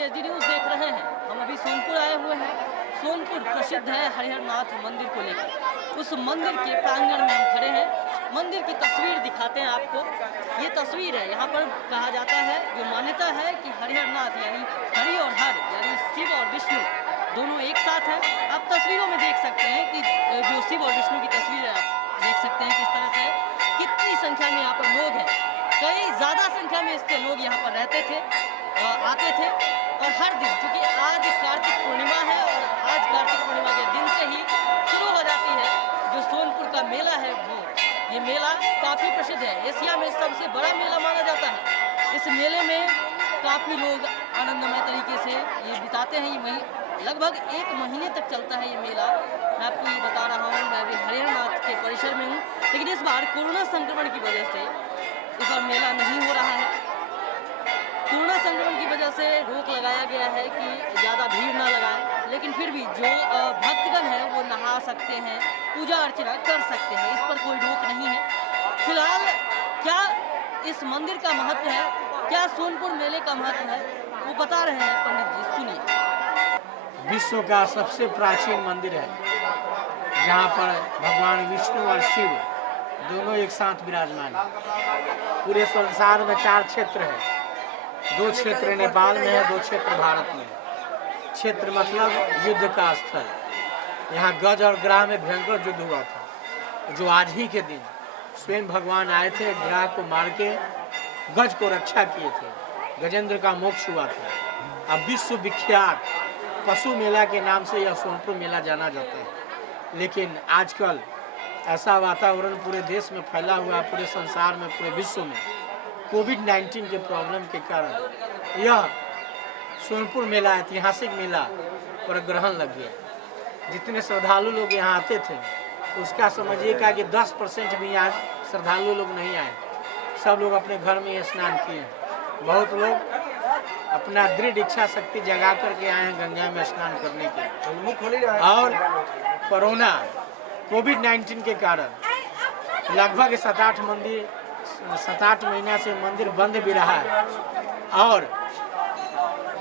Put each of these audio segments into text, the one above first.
PSD news देख रहे हैं। हम अभी सोनपुर आए हुए हैं। सोनपुर प्रसिद्ध है हरिहरनाथ मंदिर को लेकर। उस मंदिर के प्रांगण में हम खड़े हैं। मंदिर की तस्वीर दिखाते हैं आपको। ये तस्वीर है, यहाँ पर कहा जाता है, जो मान्यता है कि हरिहरनाथ यानी हरि और हर यानी शिव और विष्णु दोनों एक साथ हैं। आप तस्वीरों में देख सकते हैं कि जो शिव और विष्णु की तस्वीर है, आप देख सकते हैं किस तरह से कितनी संख्या में यहाँ पर लोग हैं। कई ज़्यादा संख्या में इसके लोग यहाँ पर रहते थे, आते थे। और हर दिन, क्योंकि आज कार्तिक पूर्णिमा है और आज कार्तिक पूर्णिमा के दिन से ही शुरू हो जाती है जो सोनपुर का मेला है। वो ये मेला काफ़ी प्रसिद्ध है, एशिया में सबसे बड़ा मेला माना जाता है। इस मेले में काफ़ी लोग आनंदमय तरीके से ये बिताते हैं। ये लगभग 1 महीने तक चलता है ये मेला। मैं आपको ये बता रहा हूँ, मैं अभी हरिहरनाथ के परिसर में हूँ, लेकिन इस बार कोरोना संक्रमण की वजह से इस बार मेला नहीं हो रहा है। कोरोना संक्रमण की वजह से रोक लगाया गया है कि ज़्यादा भीड़ ना लगाए, लेकिन फिर भी जो भक्तगण हैं वो नहा सकते हैं, पूजा अर्चना कर सकते हैं, इस पर कोई रोक नहीं है। फिलहाल क्या इस मंदिर का महत्व है, क्या सोनपुर मेले का महत्व है, वो बता रहे हैं पंडित जी, सुनिए। विश्व का सबसे प्राचीन मंदिर है, जहाँ पर भगवान विष्णु और शिव दोनों एक साथ विराजमान है। पूरे संसार में 4 क्षेत्र है। 2 क्षेत्र नेपाल में है, 2 क्षेत्र भारत में है। क्षेत्र मतलब युद्ध का स्थल। यहाँ गज और ग्राह में भयंकर युद्ध हुआ था, जो आज ही के दिन स्वयं भगवान आए थे, ग्राह को मार के गज को रक्षा किए थे। गजेंद्र का मोक्ष हुआ था। अब विश्व विख्यात पशु मेला के नाम से यह सोनपुर मेला जाना जाता है। लेकिन आजकल ऐसा वातावरण पूरे देश में फैला हुआ है, पूरे संसार में, पूरे विश्व में कोविड-19 के प्रॉब्लम के कारण यह सोनपुर मेला, ऐतिहासिक मेला पर ग्रहण लग गया। जितने श्रद्धालु लोग यहाँ आते थे, उसका समझिएगा कि 10% भी आज श्रद्धालु लोग नहीं आए। सब लोग अपने घर में ही स्नान किए। बहुत लोग अपना दृढ़ इच्छा शक्ति जगा करके आए हैं गंगा में स्नान करने के। और कोरोना कोविड-19 के कारण लगभग 7-8 महीना से मंदिर बंद भी रहा है और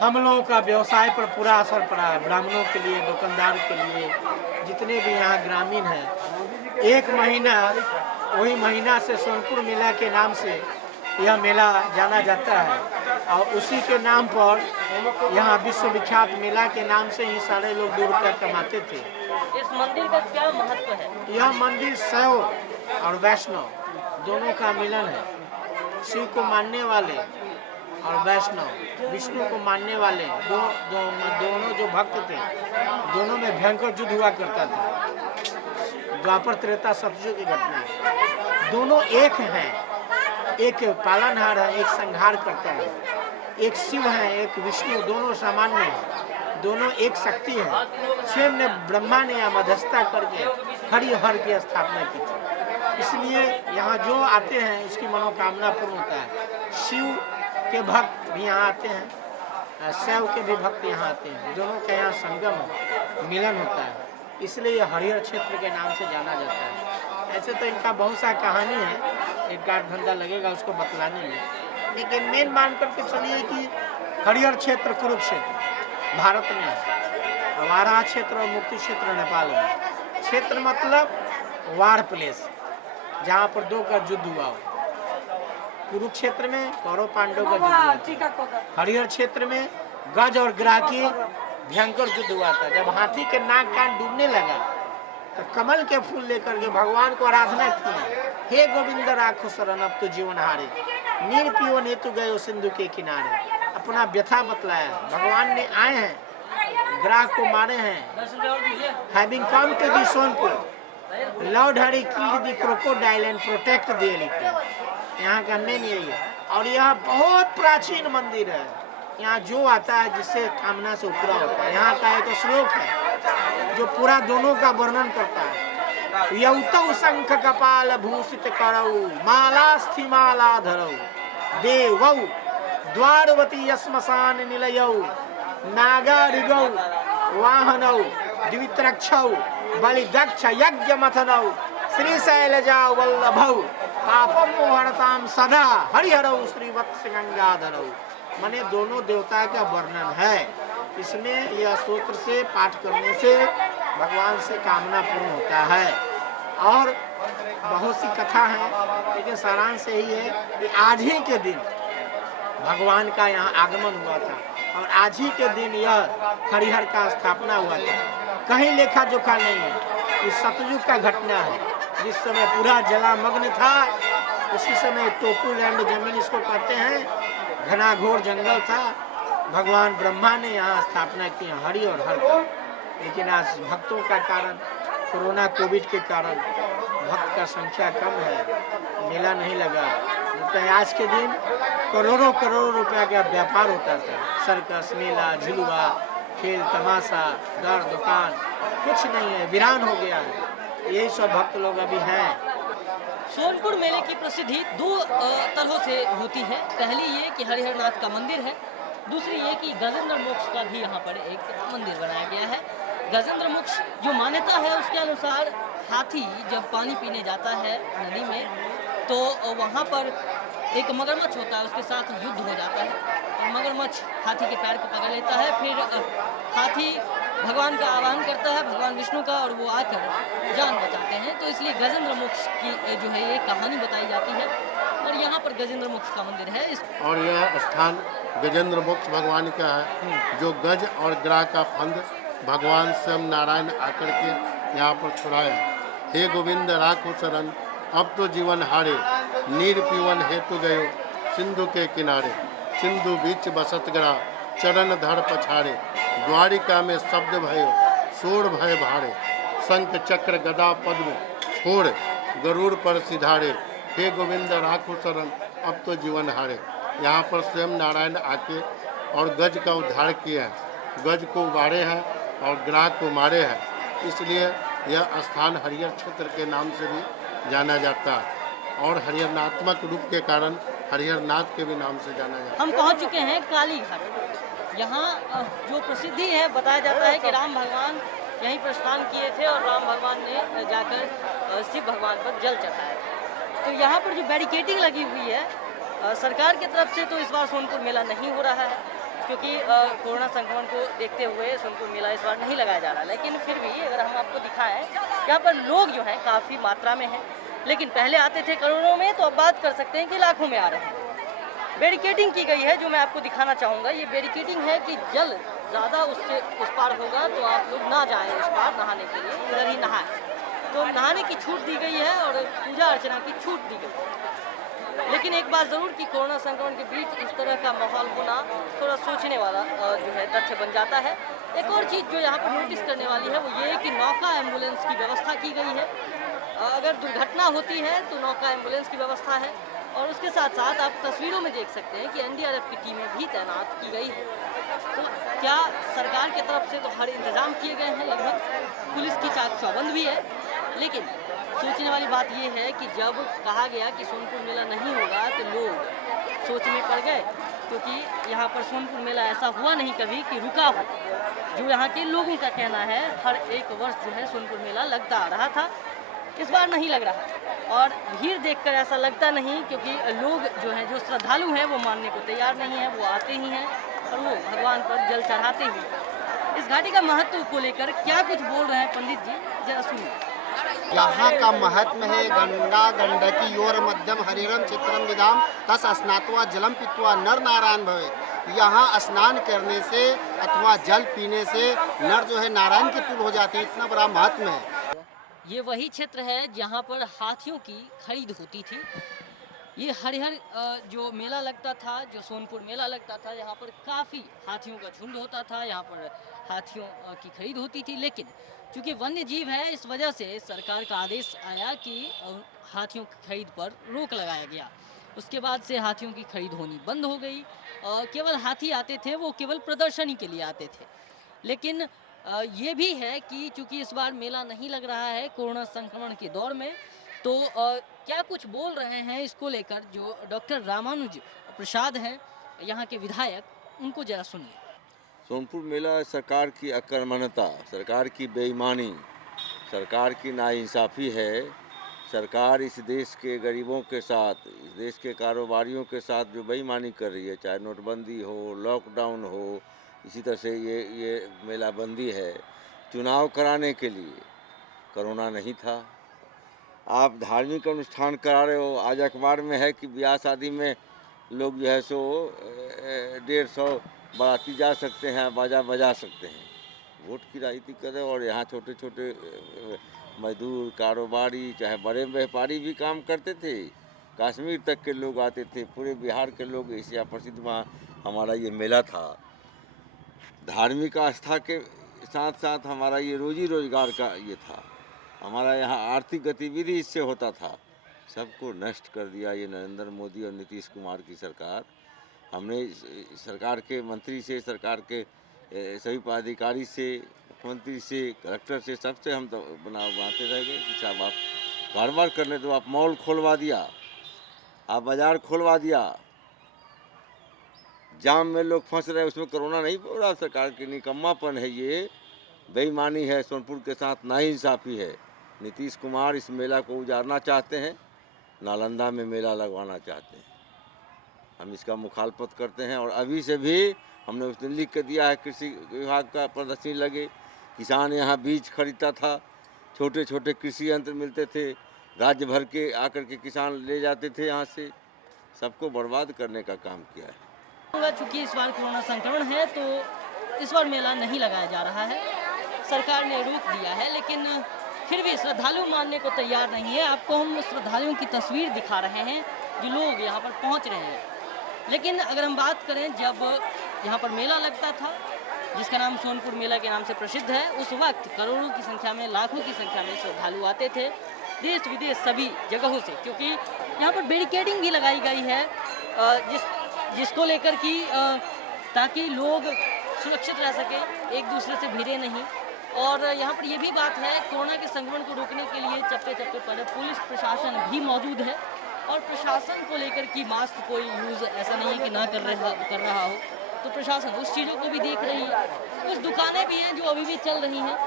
हम लोगों का व्यवसाय पर पूरा असर पड़ा है। ब्राह्मणों के लिए, दुकानदार के लिए, जितने भी यहाँ ग्रामीण हैं, 1 महीना वही महीना से सोनपुर मेला के नाम से यह मेला जाना जाता है और उसी के नाम पर यहाँ विश्वविख्यात मेला के नाम से ही सारे लोग 2 रुपया कमाते थे। इस मंदिर का क्या महत्व है? यह मंदिर शैव और वैष्णव दोनों का मिलन है। शिव को मानने वाले और वैष्णव विष्णु को मानने वाले दोनों जो भक्त थे, दोनों में भयंकर युद्ध हुआ करता था। द्वापर त्रेता सतयुग की घटना है। दोनों एक हैं, एक पालनहार है, एक संहार करता है। एक शिव है, एक विष्णु, दोनों सामान्य हैं, दोनों एक शक्ति है। स्वयं ने ब्रह्मा ने मध्यस्थता करके हरि हर की स्थापना की थी। इसलिए यहाँ जो आते हैं उसकी मनोकामना पूर्ण होता है। शिव के भक्त भी यहाँ आते हैं, शैव के भी भक्त यहाँ आते हैं। दोनों का यहाँ संगम मिलन होता है, इसलिए यह हरिहर क्षेत्र के नाम से जाना जाता है। ऐसे तो इनका बहुत सा कहानी है, 1 घंटा लगेगा उसको बतलाने में, लेकिन मेन मान करके चलिए कि हरिहर क्षेत्र कुरुक्षेत्र भारत में है, वाराह क्षेत्र और मुक्ति क्षेत्र नेपाल में। क्षेत्र मतलब वार प्लेस, जहाँ पर 2 का युद्ध हुआ हो। कुरुक्षेत्र में कौरव पांडव का युद्ध हुआ था। हरिहर क्षेत्र में गज और ग्राह की भयंकर युद्ध हुआ था। जब हाथी के नाक कान डूबने लगा तो कमल के फूल लेकर के भगवान को आराधना की, हे गोविंद राखो शरण अब तो जीवन हारे, नीर पियो हेतु गयो सिंधु के किनारे। अपना व्यथा बतलाया। भगवान ने आए हैं, ग्राह को मारे हैं। Having come to the Sonpur, lord Hari killed the crocodile and protect the elephant. यहाँ का मेन यही है। और यह बहुत प्राचीन मंदिर है। यहाँ जो आता है जिससे कामना से पूरा होता है। यहाँ का एक श्लोक है जो पूरा दोनों का वर्णन करता है। यौतौ शंख कपाल भूषित करौ, मालास्थि माला धरौ, देवौ द्वारवती श्मशान निलयौ, नागा ऋगौ वाहनौ, द्वित्रक्षौ बलिदक्ष यज्ञ मथनौ, श्रीशैलजा वल्लभौ, पापम हरताम सदा हरिहरौ श्रीवत्स गंगाधरौ। माने दोनों देवता का वर्णन है इसमें। यह स्तोत्र से पाठ करने से भगवान से कामना पूर्ण होता है। और बहुत सी कथा है, लेकिन सारांश यही है कि आज ही के दिन भगवान का यहाँ आगमन हुआ था और आज ही के दिन यह हरिहर का स्थापना हुआ था। कहीं लेखा जोखा नहीं है। इस सतयुग का घटना है, जिस समय पूरा जलामग्न था। उसी समय टोकू लैंड जमीन इसको कहते हैं, घना घोर जंगल था। भगवान ब्रह्मा ने यहाँ स्थापना की, हरि और हर का। लेकिन आज भक्तों का कारण, कोरोना कोविड के कारण भक्त का संख्या कम है, मेला नहीं लगा। तो आज के दिन करोड़ों करोड़ों रुपया का व्यापार होता था। सर्कस, मेला, झुलुआ, खेल तमाशा, दर दुकान कुछ नहीं है, वीरान हो गया है। यही सब भक्त लोग अभी हैं। सोनपुर मेले की प्रसिद्धि दो तरह से होती है। पहली ये कि हरिहरनाथ का मंदिर है, दूसरी ये कि गजेंद्र मोक्ष का भी यहाँ पर एक मंदिर बनाया गया है। गजेंद्र मोक्ष जो मान्यता है उसके अनुसार हाथी जब पानी पीने जाता है नदी में तो वहाँ पर एक मगरमच्छ होता है, उसके साथ युद्ध हो जाता है और मगरमच्छ हाथी के पैर को पकड़ लेता है। फिर हाथी भगवान का आह्वान करता है, भगवान विष्णु का, और वो आकर जान बचाते हैं। तो इसलिए गजेंद्र मोक्ष की जो है ये कहानी बताई जाती है और यहाँ पर गजेंद्र मोक्ष का मंदिर है। और यह स्थान गजेंद्र मोक्ष भगवान का है, जो गज और ग्राह का फंद भगवान स्वयं नारायण आकर के यहाँ पर छुड़ाया। हे गोविंद राखो शरण, अब तो जीवन हारे, नीर पीवन हेतु गयो सिंधु के किनारे। सिंधु बीच बसत गरा, चरण धर पछाड़े। द्वारिका में शब्द भयो, शोर भय भारे। शंख चक्र गदा पद्म छोड़, गरुड़ पर सिधारे। हे गोविंद राखो शरण, अब तो जीवन हारे। यहाँ पर स्वयं नारायण आके और गज का उद्धार किए हैं, गज को उबारे हैं और ग्राह को मारे हैं। इसलिए यह स्थान हरिहर क्षेत्र के नाम से भी जाना जाता है और हरिहरनात्मक रूप के कारण हरिहरनाथ के भी नाम से जाना जाता है। हम पहुँच चुके हैं काली घाट। यहाँ जो प्रसिद्धि है, बताया जाता है कि राम भगवान यहीं पर स्नान किए थे और राम भगवान ने जाकर शिव भगवान पर जल चढ़ाया। तो यहाँ पर जो बैरिकेडिंग लगी हुई है सरकार की तरफ से, तो इस बार सोनपुर मेला नहीं हो रहा है क्योंकि कोरोना संक्रमण को देखते हुए सोनपुर मेला इस बार नहीं लगाया जा रहा। लेकिन फिर भी अगर हम आपको दिखाएं, यहाँ पर लोग जो हैं काफ़ी मात्रा में हैं, लेकिन पहले आते थे करोड़ों में, तो अब बात कर सकते हैं कि लाखों में आ रहे हैं। बैरिकेडिंग की गई है जो मैं आपको दिखाना चाहूँगा। ये बैरिकेडिंग है कि जल ज़्यादा उससे उस पार होगा तो आप लोग ना जाएँ उस पार नहाने के लिए, इधर ही नहाएं। तो नहाने की छूट दी गई है और पूजा अर्चना की छूट दी गई है। लेकिन एक बात ज़रूर कि कोरोना संक्रमण के बीच इस तरह का माहौल होना थोड़ा सोचने वाला जो है तथ्य बन जाता है। एक और चीज़ जो यहाँ पर नोटिस करने वाली है वो ये है कि नौका एम्बुलेंस की व्यवस्था की गई है। अगर दुर्घटना होती है तो नौका एम्बुलेंस की व्यवस्था है और उसके साथ साथ आप तस्वीरों में देख सकते हैं कि एनडीआरएफ की टीमें भी तैनात की गई है। तो क्या सरकार की तरफ से तो हर इंतज़ाम किए गए हैं, लगभग पुलिस की चाक चौबंद भी है। लेकिन सोचने वाली बात यह है कि जब कहा गया कि सोनपुर मेला नहीं होगा तो लोग सोच में पड़ गए, क्योंकि यहाँ पर सोनपुर मेला ऐसा हुआ नहीं कभी कि रुका हो। जो यहाँ के लोगों का कहना है, हर एक वर्ष जो है सोनपुर मेला लगता आ रहा था, इस बार नहीं लग रहा। और भीड़ देखकर ऐसा लगता नहीं, क्योंकि लोग जो हैं, जो श्रद्धालु हैं, वो मानने को तैयार नहीं है, वो आते ही हैं और वो भगवान पर जल चढ़ाते ही। इस घाटी का महत्व को लेकर क्या कुछ बोल रहे हैं पंडित जी, जरा सुनिए। यहाँ का महत्व है गंगा गंडकी योर मध्यम हरिरम चित्रम विधाम तस स्नात्वा जलम पीत्वा नर नारायण भवे। यहाँ स्नान करने से अथवा जल पीने से नर जो है नारायण के तुल्य हो जाते हैं, इतना बड़ा महत्व है। ये वही क्षेत्र है जहाँ पर हाथियों की खरीद होती थी। ये हरिहर जो मेला लगता था, जो सोनपुर मेला लगता था, यहाँ पर काफ़ी हाथियों का झुंड होता था, यहाँ पर हाथियों की खरीद होती थी। लेकिन चूँकि वन्य जीव है, इस वजह से सरकार का आदेश आया कि हाथियों की खरीद पर रोक लगाया गया। उसके बाद से हाथियों की खरीद होनी बंद हो गई। केवल हाथी आते थे, वो केवल प्रदर्शनी के लिए आते थे। लेकिन ये भी है कि चूँकि इस बार मेला नहीं लग रहा है कोरोना संक्रमण के दौर में, तो क्या कुछ बोल रहे हैं इसको लेकर जो डॉक्टर रामानुज प्रसाद हैं, यहाँ के विधायक, उनको जरा सुनिए। सोनपुर मेला सरकार की अकर्मण्यता, सरकार की बेईमानी, सरकार की नाइंसाफ़ी है। सरकार इस देश के गरीबों के साथ, इस देश के कारोबारियों के साथ जो बेईमानी कर रही है, चाहे नोटबंदी हो, लॉकडाउन हो, इसी तरह से ये मेलाबंदी है, चुनाव कराने के लिए। कोरोना नहीं था, आप धार्मिक अनुष्ठान करा रहे हो। आज अखबार में है कि ब्याह शादी में लोग जो है सो 150 बाराती जा सकते हैं, बाजा बजा सकते हैं। वोट की राजनीति करें और यहाँ छोटे छोटे मजदूर, कारोबारी, चाहे बड़े व्यापारी भी काम करते थे। कश्मीर तक के लोग आते थे, पूरे बिहार के लोग। एशिया प्रसिद्ध वहाँ हमारा ये मेला था। धार्मिक आस्था के साथ साथ हमारा ये रोजी रोजगार का ये था। हमारा यहाँ आर्थिक गतिविधि इससे होता था। सबको नष्ट कर दिया ये नरेंद्र मोदी और नीतीश कुमार की सरकार। हमने सरकार के मंत्री से, सरकार के सभी पदाधिकारी से, मुख्यमंत्री से, कलेक्टर से, सबसे हम तो बनाते रह गए कि साहब आप कारोबार करने दो। आप मॉल खोलवा दिया, आप बाजार खोलवा दिया, जाम में लोग फंस रहे। उसमें कोरोना नहीं बोल रहा, सरकार की निकम्मापन है, ये बेईमानी है, सोनपुर के साथ नाइंसाफ़ी है। नीतीश कुमार इस मेला को उजाड़ना चाहते हैं, नालंदा में मेला लगवाना चाहते हैं। हम इसका मुखालफत करते हैं और अभी से भी हमने उस दिन लिख के दिया है, कृषि विभाग का प्रदर्शनी लगे। किसान यहाँ बीज खरीदता था, छोटे छोटे कृषि यंत्र मिलते थे, राज्य भर के आकर के किसान ले जाते थे यहाँ से। सबको बर्बाद करने का काम किया है। चूँकि इस बार कोरोना संक्रमण है तो इस बार मेला नहीं लगाया जा रहा है, सरकार ने रोक दिया है। लेकिन फिर भी श्रद्धालु मानने को तैयार नहीं है। आपको हम श्रद्धालुओं की तस्वीर दिखा रहे हैं जो लोग यहाँ पर पहुँच रहे हैं। लेकिन अगर हम बात करें, जब यहाँ पर मेला लगता था जिसका नाम सोनपुर मेला के नाम से प्रसिद्ध है, उस वक्त करोड़ों की संख्या में, लाखों की संख्या में श्रद्धालु आते थे देश विदेश सभी जगहों से। क्योंकि यहाँ पर बैरिकेडिंग भी लगाई गई है जिसको लेकर कि ताकि लोग सुरक्षित रह सकें, एक दूसरे से भिड़े नहीं। और यहाँ पर ये भी बात है, कोरोना के संक्रमण को रोकने के लिए चप्पे चप्पे पर पुलिस प्रशासन भी मौजूद है। और प्रशासन को लेकर कि मास्क कोई यूज़ ऐसा नहीं है कि ना कर रहा हो, तो प्रशासन उस चीज़ों को भी देख रही है। कुछ दुकानें भी हैं जो अभी भी चल रही हैं,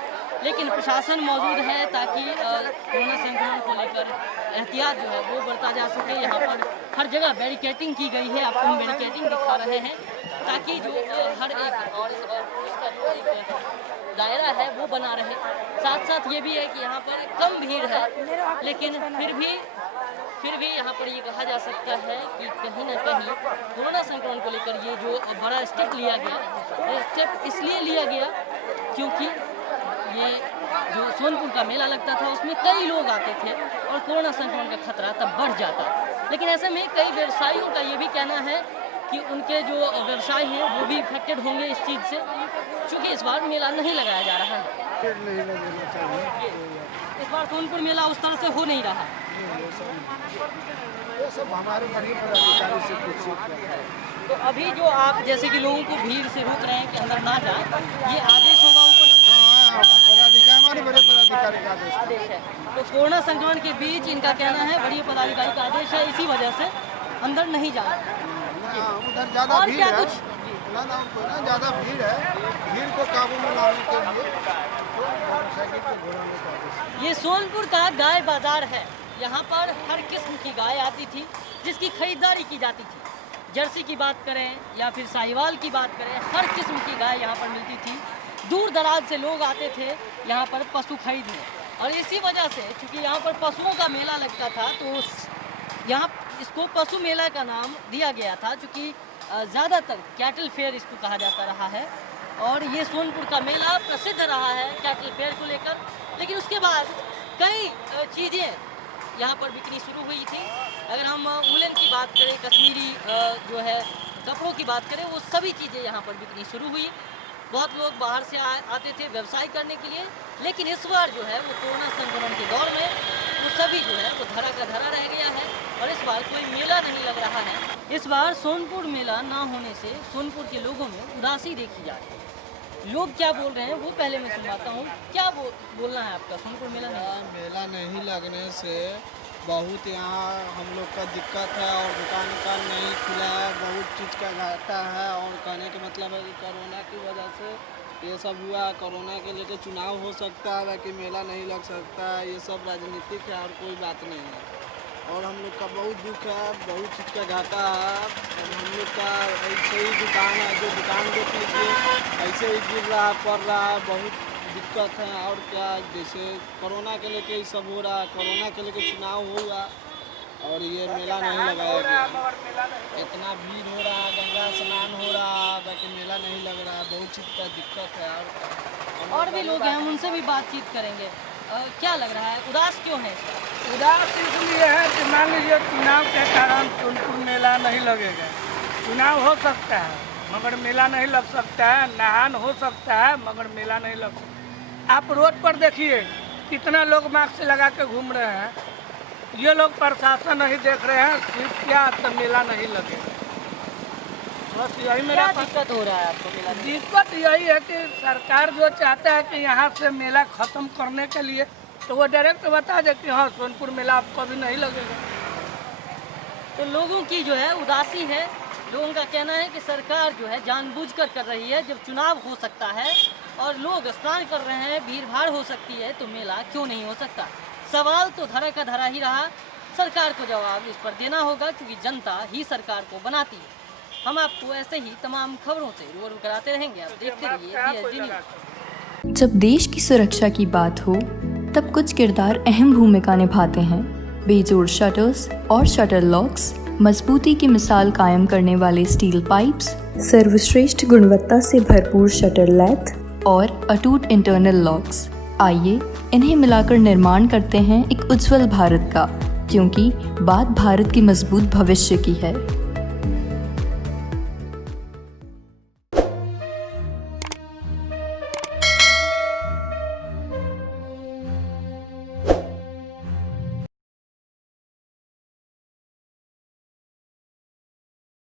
लेकिन प्रशासन मौजूद है ताकि कोरोना संक्रमण को लेकर एहतियात जो है वो बरता जा सके। यहाँ पर हर जगह बैरिकेडिंग की गई है, आपको हम बैरिकेडिंग दिखा रहे हैं ताकि जो हर एक और इसका जो एक दायरा है वो बना रहे। साथ साथ ये भी है कि यहाँ पर कम भीड़ है, लेकिन फिर भी यहाँ पर ये कहा जा सकता है कि कहीं ना कहीं कोरोना संक्रमण को लेकर ये जो बड़ा स्टेप लिया गया, ये स्टेप इसलिए लिया गया क्योंकि ये जो सोनपुर का मेला लगता था उसमें कई लोग आते थे और कोरोना संक्रमण का खतरा तब बढ़ जाता। लेकिन ऐसे में कई व्यवसायियों का ये भी कहना है कि उनके जो व्यवसाय हैं वो भी इफेक्टेड होंगे इस चीज़ से, क्योंकि इस बार मेला नहीं लगाया जा रहा है। नहीं लगना चाहिए। इस बार सोनपुर मेला उस तरह से हो नहीं रहा। ये सब हमारे गरीब पदाधिकारी से पूछिए। तो अभी जो आप जैसे कि लोगों को भीड़ से रोक रहे हैं कि अंदर ना जाए, ये आदेश होगा ऊपर? पदाधिकारी, हमारे बड़े पदाधिकारी का आदेश है। तो कोरोना संक्रमण के बीच इनका कहना है बड़ी पदाधिकारी का आदेश है, इसी वजह से अंदर नहीं जाना। उधर ज़्यादा और भीड़ क्या है। कुछ ना ज़्यादा भीड़ है, भीड़ को काबू में लाने के लिए मोटरसाइकिल को घोड़ाने का आदेश। ये सोनपुर का गाय बाजार है। यहाँ पर हर किस्म की गाय आती थी जिसकी खरीदारी की जाती थी। जर्सी की बात करें या फिर साहिवाल की बात करें, हर किस्म की गाय यहाँ पर मिलती थी। दूर दराज से लोग आते थे यहाँ पर पशु खरीदने, और इसी वजह से क्योंकि यहाँ पर पशुओं का मेला लगता था तो यहाँ इसको पशु मेला का नाम दिया गया था, क्योंकि ज़्यादातर कैटल फेयर इसको कहा जाता रहा है। और ये सोनपुर का मेला प्रसिद्ध रहा है कैटल फेयर को लेकर। लेकिन उसके बाद कई चीज़ें यहाँ पर बिकनी शुरू हुई थी। अगर हम वुलन की बात करें, कश्मीरी जो है कपड़ों की बात करें, वो सभी चीज़ें यहाँ पर बिकनी शुरू हुई। बहुत लोग बाहर से आते थे व्यवसाय करने के लिए। लेकिन इस बार जो है वो कोरोना संक्रमण के दौर में वो सभी जो है वो धरा का धरा रह गया है और इस बार कोई मेला नहीं लग रहा है। इस बार सोनपुर मेला ना होने से सोनपुर के लोगों में उदासी देखी जा रही है। लोग क्या बोल रहे हैं वो पहले मैं सुनवाता हूँ। क्या बोलना है आपका? सोनपुर मेला नहीं लगने से बहुत यहाँ हम लोग का दिक्कत है और दुकान नहीं खुला है, बहुत चीज़ का घाटा है। और कहने का मतलब है कि कोरोना की वजह से ये सब हुआ। कोरोना के लेके चुनाव हो सकता है कि मेला नहीं लग सकता है, ये सब राजनीतिक है और कोई बात नहीं है। और हम लोग का बहुत दुख है, बहुत चीज़ का घाटा है। और हम लोग का ऐसे ही दुकान है, जो दुकान देख लीजिए ऐसे ही गिर रहा है, पड़ रहा है, बहुत दिक्कत है। और क्या, जैसे कोरोना के लेके ये सब हो रहा है, कोरोना के लेके चुनाव होगा और ये मेला नहीं लगाया गया। इतना भीड़ हो रहा है, गंगा स्नान हो रहा है, बाकी मेला नहीं लग रहा है, बहुत चीज़ का दिक्कत है। और भी लोग हैं, हम उनसे भी बातचीत करेंगे। क्या लग रहा है, उदास क्यों है? उदास इसलिए है कि मान लीजिए चुनाव के कारण सोनपुर मेला नहीं लगेगा। चुनाव हो सकता है मगर मेला नहीं लग सकता है, नहान हो सकता है मगर मेला नहीं लग सकता। आप रोड पर देखिए कितना लोग मास्क लगा के घूम रहे हैं। ये लोग प्रशासन नहीं देख रहे हैं, सिर्फ क्या तो मेला नहीं लगेगा। बस यही मेरा क्या दिक्कत हो रहा है आपको मेला में? दिक्कत यही है कि सरकार जो चाहता है कि यहाँ से मेला ख़त्म करने के लिए तो वो डायरेक्ट बता दे कि हाँ सोनपुर मेला अब कभी नहीं लगेगा। तो लोगों की जो है उदासी है। लोगों का कहना है कि सरकार जो है जानबूझकर कर रही है। जब चुनाव हो सकता है और लोग स्नान कर रहे हैं, भीड़ भाड़ हो सकती है, तो मेला क्यों नहीं हो सकता? सवाल तो धरा का धरा ही रहा। सरकार को जवाब इस पर देना होगा, क्योंकि जनता ही सरकार को बनाती है। हम आपको ऐसे ही तमाम खबरों से रूबरू कराते रहेंगे। आप देखते रहिए DSD न्यूज़। जब देश की सुरक्षा की बात हो तब कुछ किरदार अहम भूमिका निभाते हैं। बेजोड़ शटर्स और शटर लॉक्स, मजबूती की मिसाल कायम करने वाले स्टील पाइप्स, सर्वश्रेष्ठ गुणवत्ता से भरपूर शटर लैथ और अटूट इंटरनल लॉक्स। आइए इन्हें मिलाकर निर्माण करते हैं एक उज्जवल भारत का, क्योंकि बात भारत की मजबूत भविष्य की है।